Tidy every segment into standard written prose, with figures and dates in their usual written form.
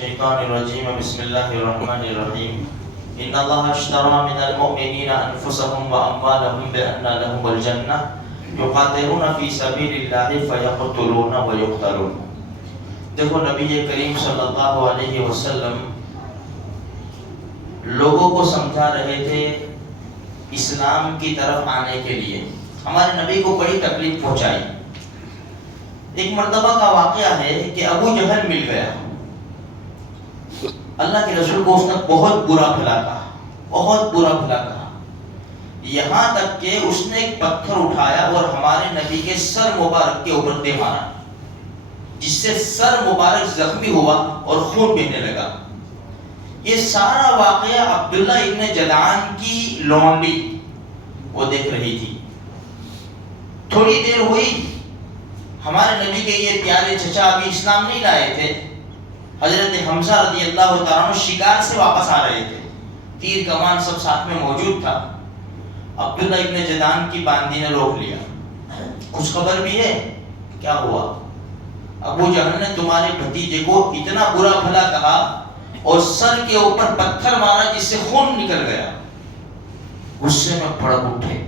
الشيطان الرجيم بسم الله الرحمن الرحيم إن الله اشترى من المؤمنين أنفسهم وأموالهم بأن لهم الجنة يقاتلون في سبيل الله فيقتلون ويقتلون. دیکھو نبی کریم صلی اللہ علیہ وسلم لوگوں کو سمجھا رہے تھے اسلام کی طرف آنے کے لیے. ہمارے نبی کو بڑی تکلیف پہنچائی. ایک مرتبہ کا واقعہ ہے کہ ابو جہل مل گیا. اللہ کے رسول کو اس نے بہت برا بھلا کہا, بہت برا بھلا کہا, یہاں تک کہ اس نے ایک پتھر اٹھایا اور ہمارے نبی کے سر مبارک کے اوپر دے مارا, جس سے سر مبارک زخمی ہوا اور خون بہنے لگا. یہ سارا واقعہ عبداللہ ابن جدعان کی لونڈی وہ دیکھ رہی تھی. تھوڑی دیر ہوئی, ہمارے نبی کے یہ پیارے چچا ابھی اسلام نہیں لائے تھے, حضرت حمزہ رضی اللہ تعالیٰ عنہ شکار سے واپس آ رہے تھے, تیر کمان سب ساتھ میں موجود تھا. عبداللہ ابن جدعان کی باندی نے روک لیا. کچھ خبر بھی ہے کیا ہوا؟ ابو جہل نے تمہارے بھتیجے کو اتنا برا بھلا کہا اور سر کے اوپر پتھر مارا جس سے خون نکل گیا. غصے میں بھڑک اٹھے.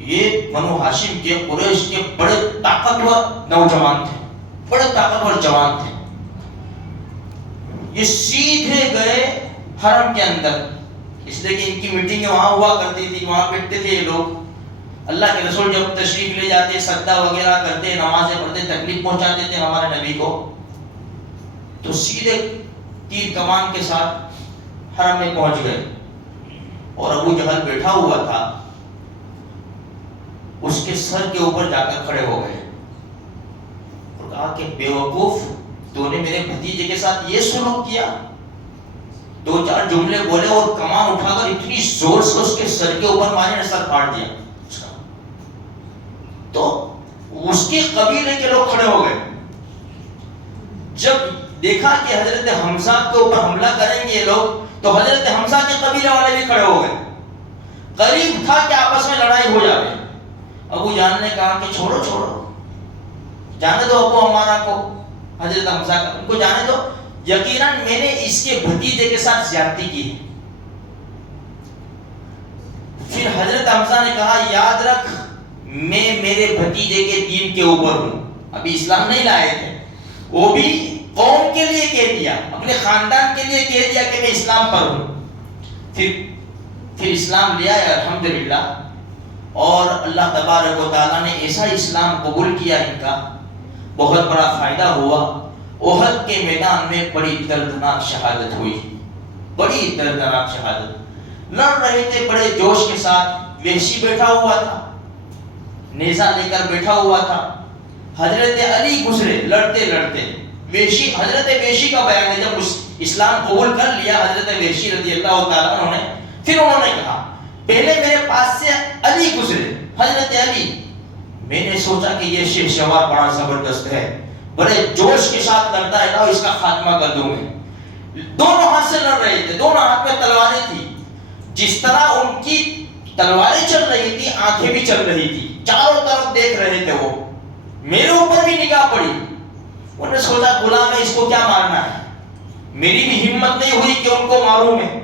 یہ بنو ہاشم کے قریش کے بڑے طاقتور نوجوان تھے, بڑے طاقتور جوان تھے. یہ سیدھے گئے حرم کے اندر, اس لیے کہ ان کی میٹنگیں وہاں ہوا کرتی تھی, وہاں بیٹھتے تھے یہ لوگ. اللہ کے رسول جب تشریف لے جاتے, سجدہ وغیرہ کرتے, نمازیں پڑھتے, تکلیف پہنچاتے تھے ہمارے نبی کو, تو سیدھے تیر کمان کے ساتھ حرم میں پہنچ گئے. اور ابو جہل بیٹھا ہوا تھا, اس کے سر کے اوپر جا کر کھڑے ہو گئے اور کہا کہ بے وقوف, تو نے میرے بھتیجے کے ساتھ یہ سلوک کیا. دو چار جملے بولے اور کمان اٹھا کر اتنی زور سے اس کے سر کے اوپر مارے نے سر پھاڑ دیا. تو اس کے قبیلے کے لوگ کھڑے ہو گئے. جب دیکھا کہ حضرت حمزہ کے اوپر حملہ کریں گے یہ لوگ, تو حضرت حمزہ کے قبیلے والے بھی کھڑے ہو گئے. قریب تھا کہ آپس میں لڑائی ہو جائے. ابو جان نے کہا کہ چھوڑو چھوڑو, جانے دو ابو ہمارا کو, حضرت حمزہ کا ان کو جانے دو, یقیناً میں نے اس کے بھتیجے کے ساتھ زیادتی کی ہے. پھر حضرت حمزہ نے کہا یاد رکھ میں میرے بھتیجے کے دین کے اوپر ہوں. ابھی اسلام نہیں لائے تھے, وہ بھی قوم کے لیے کہہ دیا, اپنے خاندان کے لیے کہہ دیا کہ میں اسلام پر ہوں. پھر اسلام لیا ہے الحمدللہ, اور اللہ تبارک و تعالیٰ نے ایسا اسلام قبول کیا ان کا, بہت بڑا فائدہ ہوا. احد کے میدان میں بڑی دردناک شہادت ہوئی, بڑی دردناک شہادت. لڑ رہے تھے بڑے جوش کے ساتھ. وحشی بیٹھا ہوا تھا, نیزہ لے کر بیٹھا ہوا تھا. حضرت علی گزرے لڑتے لڑتے. وحشی, حضرت وحشی کا بیان ہے, جب اسلام قبول کر لیا حضرت وحشی رضی اللہ تعالیٰ عنہ نے, پھر انہوں نے کہا پہلے میرے پاس سے علی گزرے, حضرت علی. میں نے سوچا کہ یہ شہسوار بڑا زبردست ہے, بڑے جوش کے ساتھ لڑتا ہے نا, اس کا خاتمہ کر دوں میں. دونوں ہاتھ سے لڑ رہے تھے, دونوں ہاتھ میں تلواریں تھی. جس طرح ان کی تلواریں چل رہی تھی, آنکھیں بھی چل رہی تھی, چاروں طرف دیکھ رہے تھے. وہ میرے اوپر بھی نگاہ پڑی. انہوں نے سوچا غلام ہے, اس کو کیا مارنا ہے. میری بھی ہمت نہیں ہوئی کہ ان کو ماروں میں.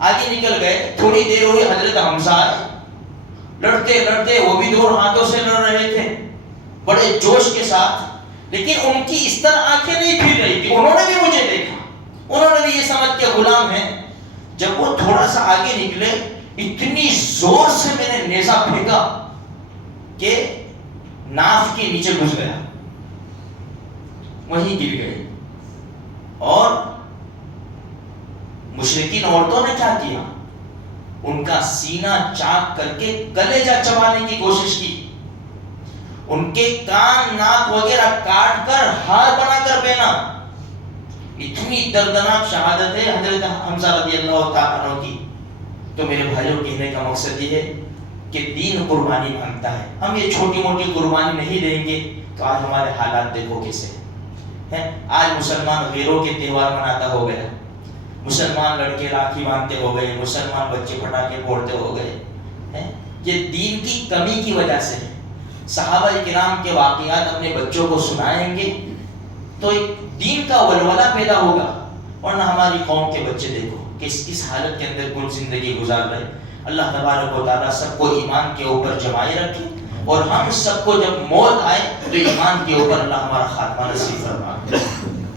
آگے نکل گئے. تھوڑی دیر ہوئی, حضرت حمزہ آئے, لڑتے لڑتے وہ بھی دونوں ہاتھوں سے لڑ رہے تھے بڑے جوش کے ساتھ. لیکن ان کی اس طرح آنکھیں نہیں پھر رہی تھی. انہوں نے بھی مجھے دیکھا, انہوں نے بھی یہ سمجھ کے غلام ہے. جب وہ تھوڑا سا آگے نکلے, اتنی زور سے میں نے نیزہ پھینکا کہ ناف کے نیچے گھس گیا, وہیں گر گئے. اور مشرکین عورتوں نے کیا کیا, ان کا سینہ چاک کر کے کلیجہ چبانے کی کوشش کی. ان کے کان ناک وغیرہ کاٹ کر ہار بنا کر پہنا. اتنی دردناک شہادت ہے حضرت حمزہ رضی اللہ تعالیٰ عنہ کی. تو میرے بھائیوں, کہنے کا مقصد یہ ہے کہ دین قربانی مانگتا ہے. ہم یہ چھوٹی موٹی قربانی نہیں دیں گے تو آج ہمارے حالات دیکھو کیسے ہیں. آج مسلمان غیروں کے تہوار مناتا ہو گیا, مسلمان لڑکے راکھی باندھتے ہو گئے, مسلمان بچے پٹاخے پھوڑتے ہو گئے. یہ دین کی کمی کی وجہ سے ہے. صحابہ کرام کے واقعات اپنے بچوں کو سنائیں گے تو ایک دین کا ولولہ پیدا ہوگا. ورنہ ہماری قوم کے بچے دیکھو کس حالت کے اندر کل زندگی گزار رہے. اللہ تبارک و تعالیٰ سب کو ایمان کے اوپر جمائے رکھے اور ہم سب کو جب موت آئے تو ایمان کے اوپر اللہ ہمارا خاتمہ نصیب فرما.